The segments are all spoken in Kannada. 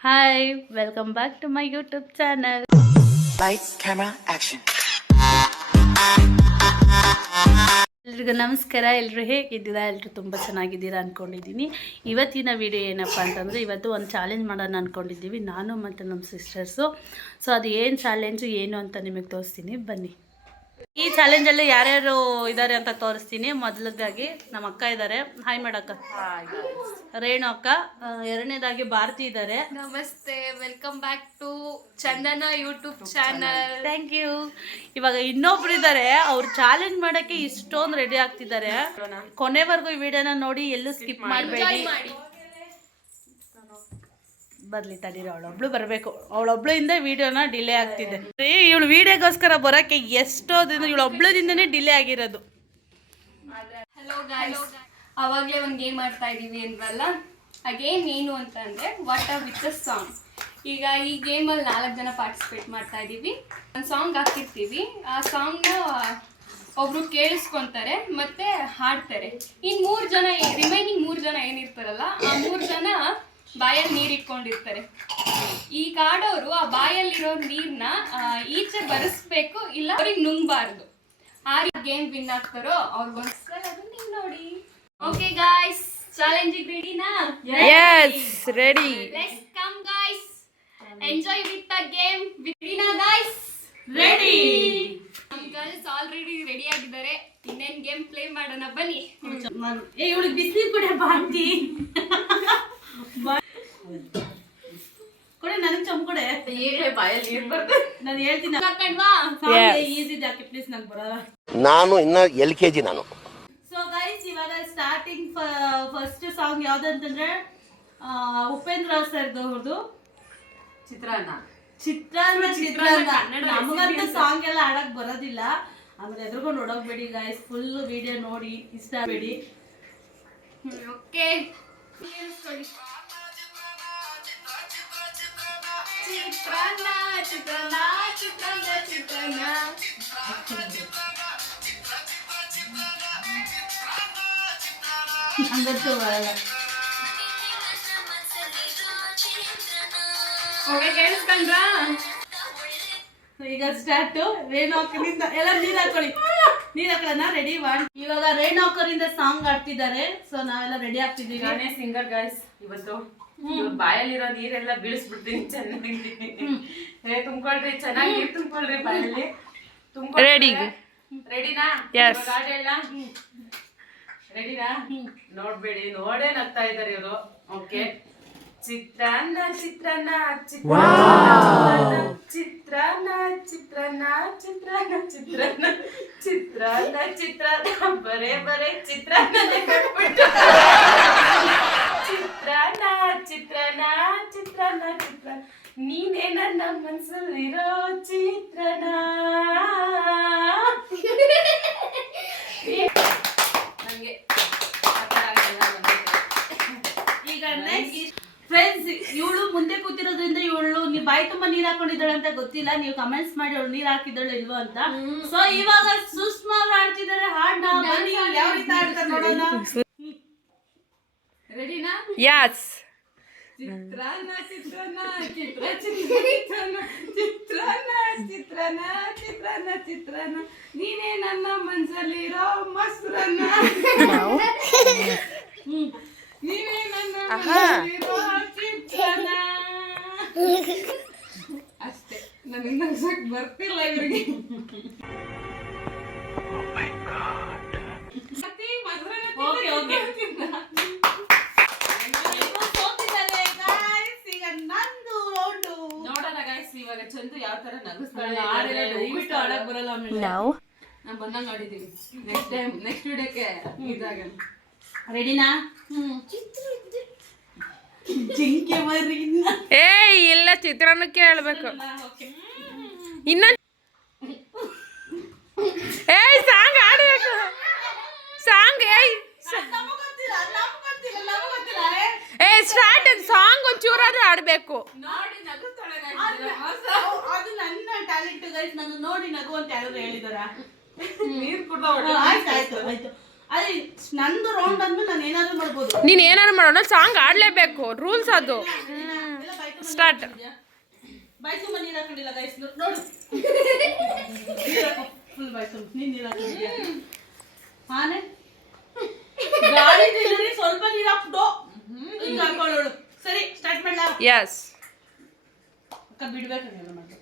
Hi welcome back to my YouTube channel Lights, camera, action. ಎಲ್ರಿಗೂ ನಮಸ್ಕಾರ ಎಲ್ಲರೂ ಹೇಗಿದ್ದೀರಾ? ಎಲ್ಲರೂ ತುಂಬ ಚೆನ್ನಾಗಿದ್ದೀರಾ ಅಂದ್ಕೊಂಡಿದ್ದೀನಿ ಇವತ್ತಿನ ವಿಡಿಯೋ ಏನಪ್ಪ ಅಂತಂದರೆ ಇವತ್ತು ಒಂದು ಚಾಲೆಂಜ್ ಮಾಡೋಣ ಅಂದ್ಕೊಂಡಿದ್ದೀವಿ ನಾನು ಮತ್ತು ನಮ್ಮ ಸಿಸ್ಟರ್ಸು ಸೊ ಅದು ಏನು ಚಾಲೆಂಜು ಏನು ಅಂತ ನಿಮಗೆ ತೋರಿಸ್ತೀನಿ. ಬನ್ನಿ. ಈ ಚಾಲೆಂಜಲ್ಲಿ ಯಾರ್ಯಾರು ಇದ್ದಾರೆ ಅಂತ ತೋರಿಸ್ತೀನಿ. ಮೊದಲದಾಗಿ ನಮ್ಮ ಅಕ್ಕ ಇದ್ದಾರೆ ಹಾಯ್ ಮಾಡಕ್ಕ ರೇಣು ಅಕ್ಕ ಎರಡನೇದಾಗಿ ಭಾರತಿ ಇದ್ದಾರೆ. ನಮಸ್ತೆ welcome back to Chandana YouTube channel thank you ಇವಾಗ ಇನ್ನೊಬ್ರು ಇದ್ದಾರೆ. ಅವ್ರು ಚಾಲೆಂಜ್ ಮಾಡಕ್ಕೆ ಇಷ್ಟೊಂದು ರೆಡಿ ಆಗ್ತಿದ್ದಾರೆ. ಕೊನೆವರೆಗೂ ಈ ವಿಡಿಯೋನ ನೋಡಿ ಎಲ್ಲೂ ಸ್ಕಿಪ್ ಮಾಡಬೇಡಿ. ಮಾಡಿ. ಬರ್ಲಿ ತಡೀರಿ ಅವಳೊಬ್ಳು ಬರಬೇಕು. ಅವಳೊಬ್ಳಿಂದ ವಿಡಿಯೋನ ಡಿಲೇ ಆಗ್ತಿದೆ. ಇವಳು ವಿಡಿಯೋಗೋಸ್ಕರ ಬರೋಕ್ಕೆ ಎಷ್ಟೋ ದಿನ ಇವಳೊಬ್ಳದಿಂದನೇ ಡಿಲೇ ಆಗಿರೋದು. ಹಲೋ ಅವಾಗಲೇ ಒಂದು ಗೇಮ್ ಆಡ್ತಾ ಇದೀವಿ ಅಂದ್ರಲ್ಲ? ಆ ಗೇಮ್ ಏನು ಅಂತ ಅಂದರೆ what are with a song ಈಗ ಈ ಗೇಮಲ್ಲಿ ನಾಲ್ಕು ಜನ ಪಾರ್ಟಿಸಿಪೇಟ್ ಮಾಡ್ತಾ ಇದ್ದೀವಿ ಒಂದು ಸಾಂಗ್ ಹಾಕಿರ್ತೀವಿ ಆ ಸಾಂಗ್ನ ಒಬ್ರು ಕೇಳಿಸ್ಕೊಂತಾರೆ, ಮತ್ತೆ ಹಾಡ್ತಾರೆ. ಇನ್ನು ಮೂರು ಜನ ರಿಮೈನಿಂಗ್ ಮೂರು ಜನ ಏನಿರ್ತಾರಲ್ಲ, ಆ ಮೂರು ಜನ ಬಾಯಲ್ಲಿ ನೀರು ಇಟ್ಕೊಂಡಿರ್ತಾರೆ. ಈಗ ಆಡೋರು ಆ ಬಾಯಲ್ಲಿರೋ ನೀರನ್ನ ಈಚೆ ಬರೆಸ್ಬೇಕು, ಇಲ್ಲ ಅವ್ರಿಗೆ ನುಂಗ್ಬಾರ್ದು. ಆ ಗೇಮ್ ವಿನ್ ಆಗ್ತಾರೋ ಅವ್ರಿಗೊಂದ್ಸಲ ಅದನ್ನ ನೀವು ನೋಡಿ. ಓಕೆ ಗಾಯ್ಸ್ ಚಾಲೆಂಜ್ ರೆಡಿನಾ yes ready let's come guys enjoy with the game with guys ready ನಮ್ ಗರ್ಲ್ಸ್ ಆಲ್ರೆಡಿ ರೆಡಿ ಆಗಿದ್ದಾರೆ. ಇನ್ನೇನ್ ಗೇಮ್ ಪ್ಲೇ ಮಾಡೋಣ? ಬನ್ನಿ. ಏ ಇವಳಿಗೆ ಬಿಸಿನೀರು ಕೂಡ ಬಾಂತಿ ಕೊಡೆ ನನಗೆ ಚಮ್ ಕೊಡೆ. ನಾನು ಹೇಳ್ತೀನಿ. ಈಸಿ ಜಾಕೆ ಪ್ಲೀಸ್ ನಂಗೆ ಬರಲ್ಲ. ನಾನು ಇನ್ನ ಎಲ್ ಕೆ ಜಿ ನಾನು. ಸ್ಟಾರ್ಟಿಂಗ್ ಫಸ್ಟ್ ಸಾಂಗ್ ಯಾವ್ದಂತಂದ್ರೆ ಉಪೇಂದ್ರ ಸರ್ ಅವ್ರದ್ದು ಚಿತ್ರಾನ್ನ. ಚಿತ್ರಾನ್ನ ಚಿತ್ರಾನ್ನ ನಮಗಂತ ಸಾಂಗ್ ಎಲ್ಲ ಆಡಕ್ ಬರೋದಿಲ್ಲ. ಆಮೇಲೆ ಎದುರುಕೊಂಡು ನೋಡೋಗ್ಬೇಡಿ ಗಾಯ್ಸ್ ಫುಲ್ ವಿಡಿಯೋ ನೋಡಿ ಇಷ್ಟ ಬೇಡಿ ಓಕೆ ಚಿತ್ರಾನ್ನ ಚಿತ್ರಾನ್ನ ಚಿತ್ರಾನ್ನ ಚಿತ್ರಾನ್ನ. ಹಂಗಂತೂ ಬರಲ್ಲ. ಓಕೆ ಕೇಳಿಸ್ಕೊಂಡ್ರಾ ಈಗ ಸ್ಟಾರ್ಟ್ ರೇಣು ಹಾಕರಿಂದ ಎಲ್ಲ ನೀರ್ ಹಾಕೊಳ್ಳಿ. ನೀರ್ ಹಾಕೋಣ ರೆಡಿ ಒನ್ ಇವಾಗ ರೇಣು ಹಾಕೋರಿಂದ ಸಾಂಗ್ ಆಡ್ತಿದ್ದಾರೆ ಸೊ ನಾವೆಲ್ಲ ರೆಡಿ ಆಗ್ತಿದ್ದೀವಿ. ನಾನೇ ಸಿಂಗರ್ ಗಾಯ್ಸ್ ಇವತ್ತು. ಬಾಯಲ್ಲಿರೋ ನೀರೆಲ್ಲ ಬೀಳಿಸ್ಬಿಡ್ತೀನಿ ಚೆನ್ನಾಗಿ. ಏ ತುಂಬ್ಕೊಳ್ರಿ ಚೆನ್ನಾಗಿ ನೀರ್ ತುಂಬ್ಕೊಳ್ರಿ ಬಾಯಲ್ಲಿ. ತುಂಬ ರೆಡಿ ರೆಡಿನಾ ಗಾಡಿ ಹೇಳ ರೆಡಿನಾ ನೋಡ್ಬೇಡಿ ನೋಡೇ ನಗ್ತಾ ಇದ್ದಾರೆ ಇವರು. ಓಕೆ ಚಿತ್ರಾನ್ನ ಚಿತ್ರಾನ್ನ ಚಿತ್ರಾನ್ನ ಚಿತ್ರಾನ್ನ ಚಿತ್ರಾನ್ನ ಚಿತ್ರಾನ್ನ ಚಿತ್ರಾನ್ನ ಚಿತ್ರಾನ್ನ ಚಿತ್ರಾನ್ನ. ಬರೇ ಬರೇ ಚಿತ್ರಾನ್ನ ಚಿತ್ರಾನ್ನ ಚಿತ್ರಾನ್ನ ಚಿತ್ರಾನ್ನ ಚಿತ್ರಾನ್ನ. ನೀನೇ ನನ್ನ ಮನಸ್ಸಲ್ಲಿರೋ ಚಿತ್ರನ ನಂಗೆ ಈಗ ನೆಕ್ಸ್ಟ್ ಫ್ರೆಂಡ್ಸ್ ಇವಳು ಮುಂದೆ ಕೂತಿರೋದ್ರಿಂದ ಇವಳು ನೀ ಬಾಯಿ ತುಂಬಾ ನೀರ್ ಹಾಕೊಂಡಿದ್ದಾಳೆ ಅಂತ ಗೊತ್ತಿಲ್ಲ ನೀವು ಕಮೆಂಟ್ಸ್ ಮಾಡಿ ಅವಳು ನೀರ್ ಹಾಕಿದ್ದಾಳೆ ಇಲ್ವೋ ಅಂತ. ಸೊ ಇವಾಗ ಸುಷ್ಮಾ ಅವ್ರು ಆಡ್ತಿದ್ದಾರೆ ಹಾಡ್ನ ಬನ್ನಿ. ಯಾವ ರೀತಿ ಆಡ್ತಾರೆ ನೋಡೋಣ. ರೆಡಿನಾ ಯಾಸ್ ಚಿತ್ರಾನ್ನ ಚಿತ್ರನ ಚಿತ್ರ ಚಿತ್ರ ಚಿತ್ರಾನ್ನ ಚಿತ್ರನ ಚಿತ್ರಾನ್ನ ಚಿತ್ರನ. ನೀನೇ ನನ್ನ ಮನಸ್ಸಲ್ಲಿರೋ ಮೊಸರನ್ನ. ನೀನೇ ನನ್ನ ಮನಸ್ಸಲ್ಲಿರೋ ಚಿತ್ರನ. ಅಷ್ಟೇ. ನನಗೆ ನಗ್ಸಕ್ ಬರ್ತಿಲ್ಲ ಇವ್ರಿಗೆ. Oh ಮತ್ತೆ ಮಧುರನ ಓಕೆ ಓಕೆ ಇವಾಗ ಚಂದು ಯಾವ ತರ ನಗಿಸ್ತಾಳೆ ಬರಲ್ಲ ಆಮೇಲೆ. ನಾನು ಬಂದಂಗ ಆಡಿದೀವಿ ನೆಕ್ಸ್ಟ್ ಟೈಮ್ ನೆಕ್ಸ್ಟ್ ವಿಡಿಯೋಕ್ಕೆ ಇದಾಗ ರೆಡಿನಾ ಜಿಂಕೆ ಬರ್ರಿ ಇನ್ನ. ಏ ಇಲ್ಲ ಚಿತ್ರಾನ್ನಕ್ಕೆ ಹೇಳ್ಬೇಕು ಓಕೆ ಇನ್ನೊಂದು ಏಯ್ ಸಾಂಗ್ ಆಡ್ಬೇಕು ಸಾಂಗ್ ಏಯ್ ನಮಗ್ ಗೊತ್ತಿಲ್ಲ ನಮಗ್ ಗೊತ್ತಿಲ್ಲ ನಮಗ್ ಗೊತ್ತಿಲ್ಲ ಏ, ಏ ಸ್ಟಾರ್ಟ್ ಸಾಂಗ್ ಒಂಚೂರಾದ್ರೂ ಆಡಬೇಕು ನೋಡಿ ನಗಿಸ್ತಾಳೆ ಅದು ಅದು ನನ್ನ ಟ್ಯಾಲೆಂಟ್ ಗೈಸ್ ನಾನು ನೋಡಿ ನಗು ಅಂತ ಯಾರಾದ್ರು ಹೇಳಿದಾರ? ನೀರ್ ಕುಡ್ದ ಆಯ್ತು ಆಯ್ತು ಆಯ್ತು. ಅದೇ ನಂದು ರೌಂಡ್ ನಾನು ಏನಾದ್ರು ಮಾಡ್ಬೋದು. ನೀನ್ ಏನಾರು ಮಾಡೋಣ ಸಾಂಗ್ ಆಡ್ಲೇಬೇಕು ರೂಲ್ಸ್ ಅದು. ಸ್ಟಾರ್ಟ್ ಬೈಸು ಮನೆ ನೀರು ಹಾಕೊಂಡಿಲ್ಲ ಗೈಸ್ ನೋಡು. ಫುಲ್ ಬೈಸು ನೀನ್ ನೀರು ಹಾಕೊಂಡಿದ್ಯಾ? ಆನೆ ಗಾಳಿ ನೀರಲ್ಲಿ ಸ್ವಲ್ಪ ನೀರು ಹಾಕ್ಬಿಟ್ಟು ಹಿಂಗೆ ಹಾಕೊಳ್ಳೋಳು ಸರಿ ಸ್ಟಾರ್ಟ್ ಮಾಡ್ಲಾ ಎಸ್ ಅಕ್ಕ ಬಿಡ್ಬೇಕು ನೀನು ಮಾಡಿ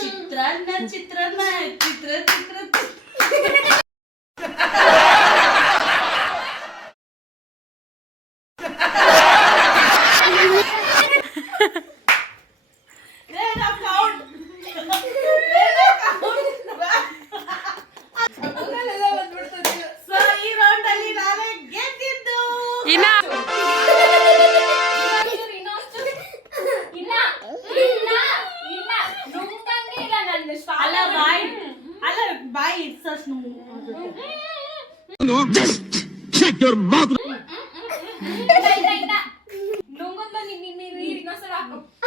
ಚಿತ್ರಾನ್ನ ಚಿತ್ರಾನ್ನ ಚಿತ್ರ ಚಿತ್ರ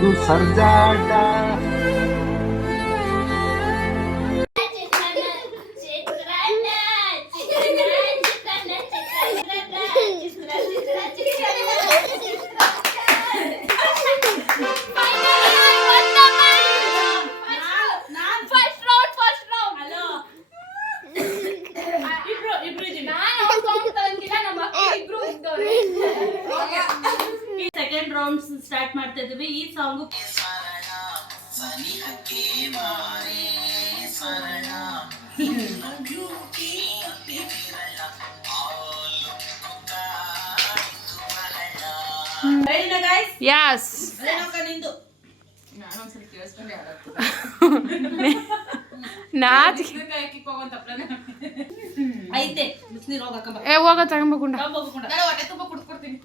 ಇದು ಸ್ಟಾರ್ಟ್ ಮಾಡ್ತಾ ಇದೀವಿ. ಈ ಸಾಂಗು ಗೈಸ್ ಎಸ್ ರೇಣುಕ ನಿಂದು.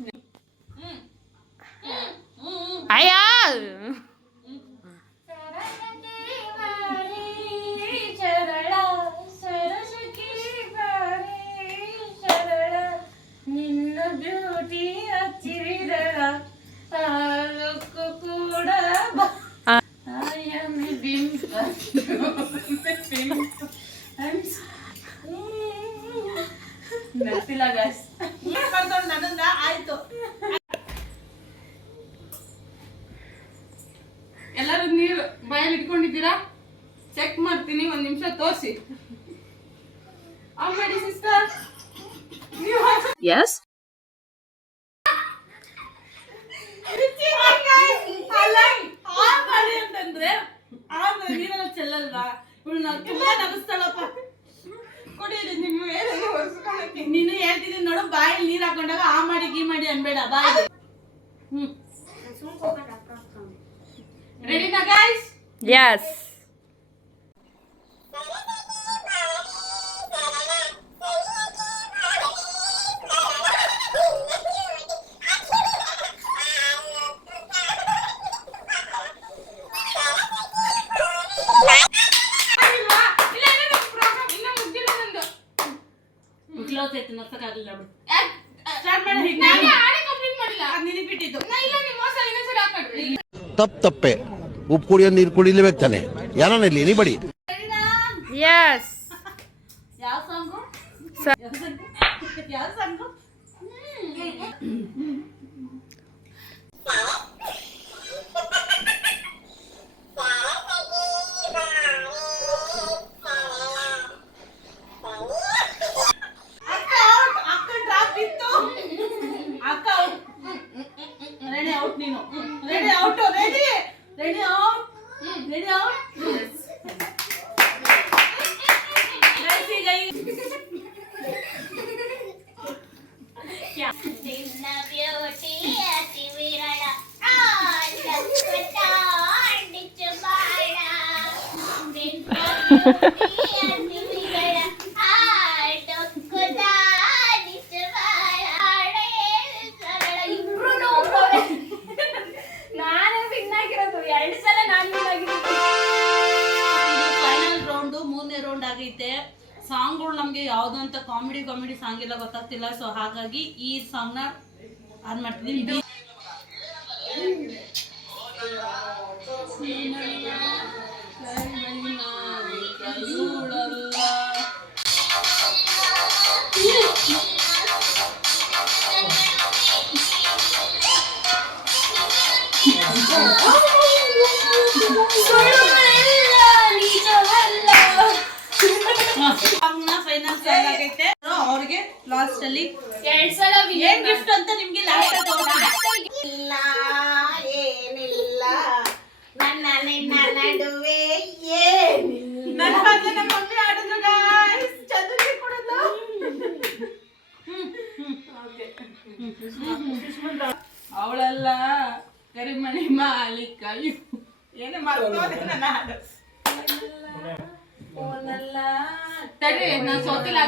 ಹೋಗ್ಬೇಕುಂಡ. ನಾನು ಹೊಟ್ಟೆ ತುಂಬ ಕುಡ್ಕೊಡ್ತೀನಿ ಅಯ್ಯ ನಿನ್ನ ಬ್ಯೂಟಿ ಹಚ್ಚಿರಿದಳ ತಾಲೂಕು ಕೂಡ ನೆನಪಿಲ್ಲ ಗಾಯ್ಸ್ ನನ್ನಿಂದ ಆಯ್ತು ಎಲ್ಲರೂ ನೀರು ಬಾಯಲ್ಲಿ ಇಟ್ಕೊಂಡಿದ್ದೀರಾ ಚೆಕ್ ಮಾಡ್ತೀನಿ ಒಂದ್ ನಿಮಿಷ ತೋರಿಸಿ ಮಾಡಿ ಅಂತಂದ್ರೆ ಆ ನೀರೆಲ್ಲ ಚೆಲ್ಲಲ್ವಾ? ಇವಳು ನಾವು ತುಂಬಾ ನಗಿಸ್ತಾಳಪ್ಪ. ಕುಡಿಯಿರಿ ನಿಮ್ಮ ಮೇಲೆಲ್ಲ ಒರೆಸ್ಕೊಳಕ್ಕೆ. ನೀನು ಹೇಳ್ತಿದ್ದೀನಿ ನೋಡು ಬಾಯಲ್ಲಿ ನೀರು ಹಾಕೊಂಡಾಗ ಆ ಮಾಡಿ ಗೀ ಮಾಡಿ ಅನ್ಬೇಡ ಬಾಯಿ. ಹ್ಮ್. ರೆಡಿನಾ ಗೈಸ್ ಎಸ್ ನಗ್ಸಕ್ಕಾಗಲಿಲ್ಲ ಬಿಡು. ಸ್ಟಾರ್ಟ್ ಮಾಡಿ ಹೀಗೆ ನಾನು ಅದು ನಿನಗೆ ಬಿಟ್ಟಿದ್ದು ತಪ್ಪು ತಪ್ಪೆ. ಉಪ್ಪು ಕುಡಿಯೋ ನೀರು ಕುಡಿಲೇಬೇಕು ತಾನೆ. ಯಾರನ್ನ ಇಲ್ಲಿ ಎನಿಬಡಿ ಎಸ್ ಯಾವ ಸಾಂಗು? ಯಾವ ಸಾಂಗು? ಸಾಂಗ್ಗಳು ನಮಗೆ ಯಾವುದು ಅಂತ ಕಾಮಿಡಿ ಕಾಮಿಡಿ ಸಾಂಗ್ ಇಲ್ಲ ಗೊತ್ತಾಗ್ತಿಲ್ಲ. ಸೊ ಹಾಗಾಗಿ ಈ ಸಾಂಗ್ನ ಆನ್ ಮಾಡ್ತಿದ್ದೀನಿ ಸಾಂಗ್ನ ಫೈನಲ್ ಆಗೈತೆ. ಅವ್ರಿಗೆ ಲಾಸ್ಟ್ ಅಲ್ಲಿ ಎರಡ್ ಸಲ ಏನ್ ಗಿಫ್ಟ್ ಅಂತ ನಿಮ್ಗೆ ಲಾಸ್ಟ್ ಇಲ್ಲ ಏನಿಲ್ಲ ನನ್ನ ನಿನ್ನ ನಡುವೆ ಏನಿಲ್ಲ ನನ್ನ ಮಗ್ಳು ನಮ್ಮ ಮಮ್ಮಿ ಆಡಿದ್ರು guys. ಚಂದ್ರನಿಗೆ ಕೊಡೋದು. ಅವಳೆಲ್ಲ ಕರಿಮಣಿ ಮಾಲೀಕ ಇವ್- ಏನೇ ಮಾಡ್ಕೊಂಡೆ ನನ್ನ ಹಾಡು ಓಲಲ್ಲ ತಡಿ ನಾನು ಸೋತಿಲ್ಲ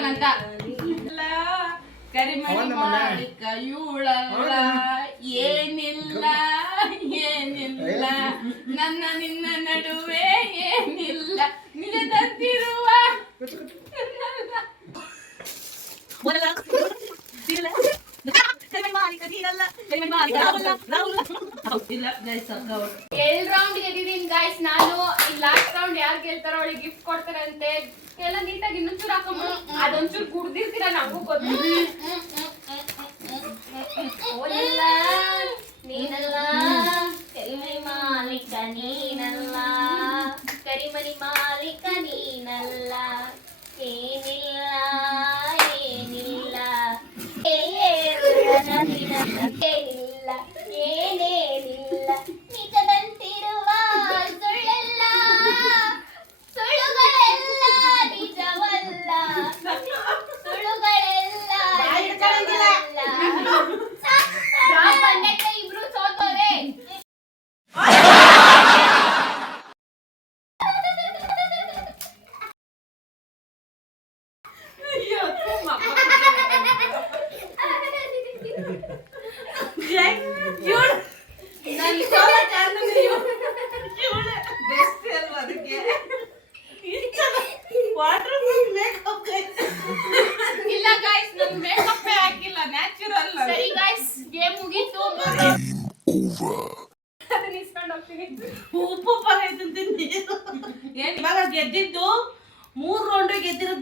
ಕರಿಮಣಿ ಇವಳಲ್ಲ ಏನಿಲ್ಲ ಏನಿಲ್ಲ. ನನ್ನ ನಿನ್ನ ನಡುವೆ ಏನಿಲ್ಲ. ನಿಜದಂತಿರುವ ಅವ್ರು. ಎಲ್ ರೌಂಡ್ ಗೆದ್ದಿದ್ದೀನಿ ಗಾಯ್ಸ್ ನಾನು ಈ ಲಾಸ್ಟ್ ರೌಂಡ್ ಯಾರು ಗೆಲ್ತಾರೋ ಅವಳಿಗೆ ಗಿಫ್ಟ್ ಕೊಡ್ತಾರಂತೆ. ಎಲ್ಲ ನೀಟಾಗಿ ಇನ್ನೊಂಚೂರು ಹಾಕೊಂಡ್ ಅದೊಂಚೂರು ಕುಡ್ದಿರ್ತೀರ ನಂಗೂ ಗೊತ್ತು. ಓಲಿಲ್ಲ, ನೀನಲ್ಲ. ಕರಿಮಣಿ ಮಾಲೀಕ ನೀನಲ್ಲ. ಕರಿಮಣಿ ಮಾಲೀಕ Okay.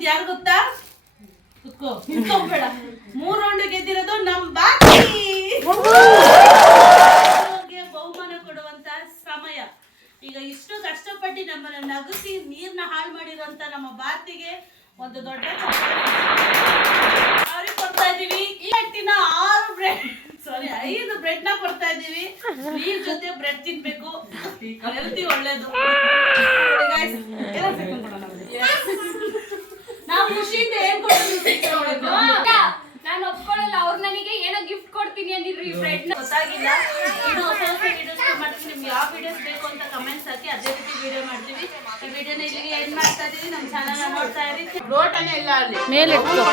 ಯಾರು ಗೊತ್ತಾ? ಕುತ್ಕೋ, ನಿಂತ್ಕೊಬೇಡ. ಮೂರ್ ರೌಂಡ್ ಗೆದ್ದಿರೋದು ನಮ್ ಬಾಕಿ. ಬಹುಮಾನ ಕೊಡುವಂತ ಸಮಯ. ಈಗ ಇಷ್ಟು ಕಷ್ಟಪಟ್ಟು ನಮ್ಮನ್ನ ನಗಸಿ ನೀರ್ನ ಹಾಳು ಮಾಡಿರೋಂತ ನಮ್ಮ ಬಾತಿಗೆ ಒಂದು ದೊಡ್ಡ ಅವ್ರಿಗೆ ಕೊಡ್ತಾ ಇದೀವಿ ಈ ಹಟ್ಟಿನ ಆರು ಬ್ರೆಡ್ ಸಾರಿ ಐದು ಬ್ರೆಡ್ನ ಕೊಡ್ತಾ ಇದೀವಿ ನೀರ್ ಜೊತೆ ಬ್ರೆಡ್ ತಿನ್ಬೇಕು. ಹೆಲ್ತಿ ಒಳ್ಳೇದು Guys, ಎಲ್ಲ ಸೇರ್ಕೊಂಡ್ಬಿಡೋಣ ಬನ್ನಿ. ನಾವು ಖುಷಿಯಿಂದ ಏನ್ ಕೊಡ್ತೀವಿ ನಾನು ಒಪ್ಕೊಳ್ಳಲ್ಲ ಅವ್ರು ನನಗೆ ಏನೋ ಗಿಫ್ಟ್ ಕೊಡ್ತೀನಿ ಅಂದಿದ್ರು ಈ ಬ್ರೆಡ್ ಗೊತ್ತಾಗಿಲ್ಲ. ಇನ್ನು ಹೊಸ ಹೊಸ ವಿಡಿಯೋಸ್ ಮಾಡ್ತೀವಿ ನಿಮ್ಗೆ ಯಾವ ವಿಡಿಯೋಸ್ ಬೇಕು ಅಂತ ಕಮೆಂಟ್ಸ್ ಹಾಕಿ ಅದೇ ರೀತಿ ವಿಡಿಯೋ ಮಾಡ್ತೀವಿ. ಈ ವಿಡಿಯೋನ ಇಲ್ಲಿಗೆ ಏನ್ ಮಾಡ್ತಾ ಇದೀವಿ. ನಮ್ಮ ಚಾನಲ್ ನೋಡ್ತಾ ಇರಿ. ರೋಟನೇ ಇಲ್ಲ ಅಲ್ಲಿ. ಮೇಲೆ ಇಟ್ಕೋ